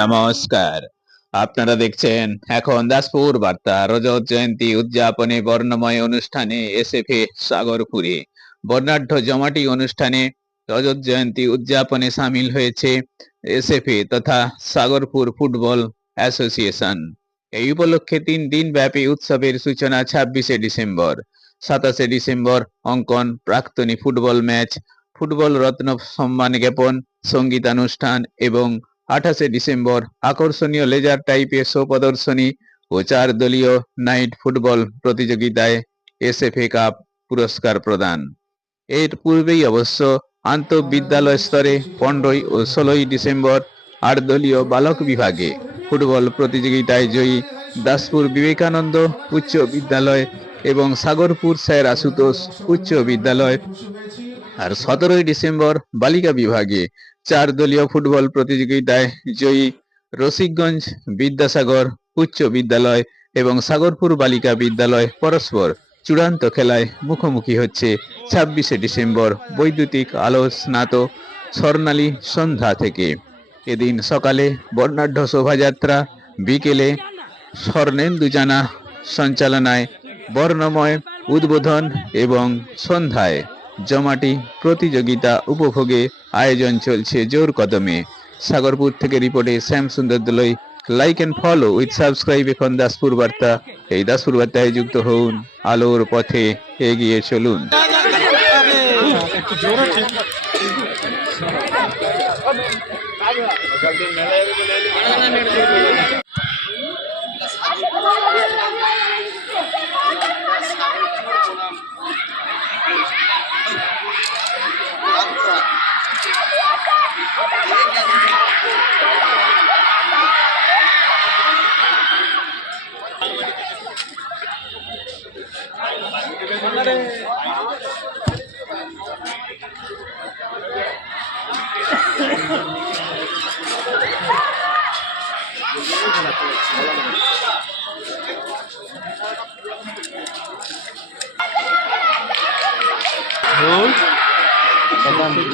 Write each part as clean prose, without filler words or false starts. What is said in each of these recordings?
নমস্কার, আপনারা দেখছেন এখন দাসপুর বার্তা। রজত জয়ন্তী উদযাপনে বর্ণময় অনুষ্ঠানে এসএফএ সাগরপুরে বর্ণাঢ্য জমাটি অনুষ্ঠানে রজত জয়ন্তী উদযাপনে সামিল হয়েছে এসএফএ তথা সাগরপুর ফুটবল অ্যাসোসিয়েশন। এই উপলক্ষে 3 দিন ব্যাপী উৎসবের সূচনা 26শে ডিসেম্বর। 27শে ডিসেম্বর অঙ্কন প্রাক্তনী ফুটবল ম্যাচ, ফুটবল রত্ন সম্মান জ্ঞাপন, সঙ্গীতানুষ্ঠান এবং 28শে ডিসেম্বর আকর্ষণীয় লেজার টাইপের শো প্রদর্শনী ও 4 দলীয় নাইট ফুটবল প্রতিযোগিতায় এসএফএ কাপ পুরস্কার প্রদান। এর পূর্বেই অবশ্য আন্তঃবিদ্যালয় স্তরে 15 ও 16ই ডিসেম্বর 8 দলীয় বালক বিভাগে ফুটবল প্রতিযোগিতায় জয়ী দাসপুর বিবেকানন্দ উচ্চ বিদ্যালয় এবং সাগরপুর স্যার আশুতোষ উচ্চ বিদ্যালয়, আর 17ই ডিসেম্বর বালিকা বিভাগে 4 দলীয় ফুটবল প্রতিযোগিতায় জয়ী রসিকগঞ্জ বিদ্যাসাগর উচ্চ বিদ্যালয় এবং সাগরপুর বালিকা বিদ্যালয় পরস্পর চূড়ান্ত খেলায় মুখোমুখি হচ্ছে 26শে ডিসেম্বর বৈদ্যুতিক আলো স্নাত স্বর্ণালী সন্ধ্যা থেকে। এদিন সকালে বর্ণাঢ্য শোভাযাত্রা, বিকেলে স্বর্ণেন্দু জানা সঞ্চালনায় বর্ণময় উদ্বোধন এবং সন্ধ্যায় জমাটি প্রতিযোগিতা উপভোগে আয়োজন চলছে জোর কদমে। সাগরপুর থেকে রিপোর্টে Shyam Sundar Dolui. Like and follow with subscribe এখন দাসপুর বার্তা। এই দাসপুর বার্তায় যুক্ত হন, আলোর পথে এগিয়ে চলুন।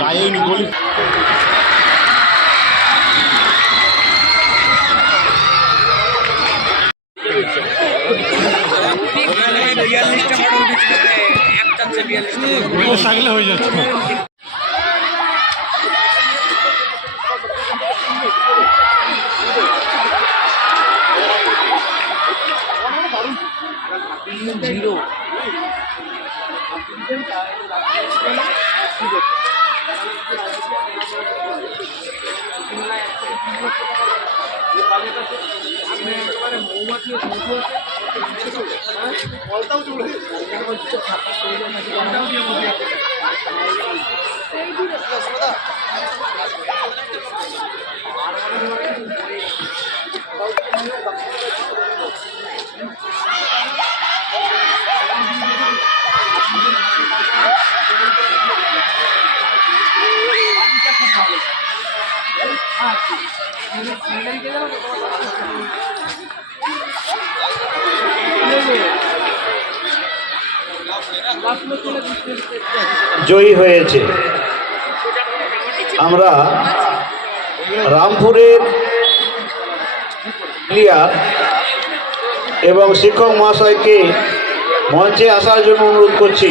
जाएगी गोली সাগলে হয়ে যাচ্ছে। জয়ী হয়েছে। আমরা রামপুরের প্লেয়ার এবং শিক্ষক মহাশয়কে মঞ্চে আসার জন্য অনুরোধ করছি।